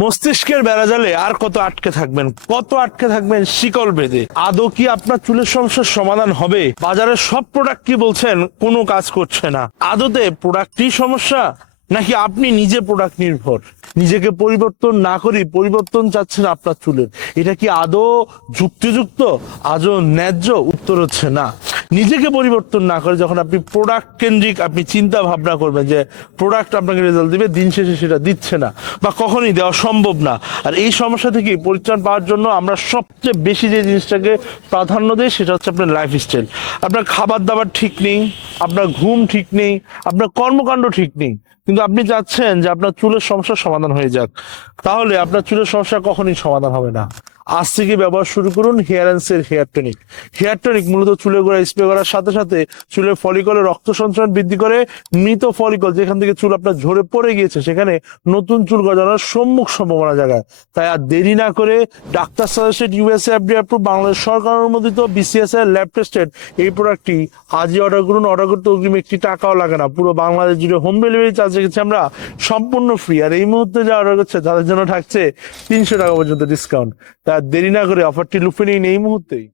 মস্তিষ্কের বেড়াজালে আর কত আটকে থাকবেন, কত আটকে থাকবেন শিকল বেঁধে? আদৌ কি আপনার চুলের সমস্যার সমাধান হবে? বাজারের সব প্রোডাক্ট কি বলছেন কোনো কাজ করছে না। আদতে প্রোডাক্টই সমস্যা, নাকি আপনি নিজে প্রোডাক্ট নির্ভর? নিজেকে পরিবর্তন না করি পরিবর্তন চাচ্ছেন আপনার চুলের, এটা কি আদৌ যুক্তিযুক্ত, আদৌ ন্যায্য? উত্তর হচ্ছে না। নিজেকে পরিবর্তন না করে যখন আপনি প্রোডাক্ট কেন্দ্রিক আপনি চিন্তা ভাবনা করবেন যে প্রোডাক্ট আপনাকে রেজাল্ট দিবে, দিন শেষে সেটা দিচ্ছে না বা কখনই দেওয়া সম্ভব না। আর এই সমস্যা থেকে পরিত্রাণ পাওয়ার জন্য আমরা সবচেয়ে বেশি যে জিনিসটাকে প্রাধান্য দিই সেটা হচ্ছে আপনার লাইফস্টাইল। আপনার খাবার দাবার ঠিক নেই, আপনার ঘুম ঠিক নেই, আপনার কর্মকাণ্ড ঠিক নেই, কিন্তু আপনি চাচ্ছেন যে আপনার চুলের সমস্যার সমাধান হয়ে যাক। তাহলে আপনার চুলের সমস্যা কখনোই সমাধান হবে না। আজ থেকে ব্যবহার শুরু করুন hair and cell hair tonic. Hair tonic মূলত চুলের গোড়া স্প্রে করার সাথে সাথে চুলের ফলিকলে রক্ত সঞ্চালন বৃদ্ধি করে, মৃত ফলিকল যেখান থেকে চুল আপনার ঝরে পড়ে গিয়েছে সেখানে নতুন চুল গজানোর সম্মুখ সম্ভাবনা জায়গায়। তাই আর দেরি না করে doctor suggested, USA FDA approved, Bangladesh সরকার অনুমোদিত, বিসিএস এর ল্যাব টেস্টেড এই প্রোডাক্টটি আজই অর্ডার করুন। অর্ডার করতে অগ্রিম একটি টাকাও লাগে না। পুরো বাংলাদেশ জুড়ে হোম ডেলিভারি চার্জ রেখেছি আমরা সম্পূর্ণ ফ্রি। আর এই মুহূর্তে যা অর্ডার করছে তাদের জন্য থাকছে 300 টাকা পর্যন্ত ডিসকাউন্ট। তা দেরি না করে অফারটি লুফে নিন এই মুহূর্তেই।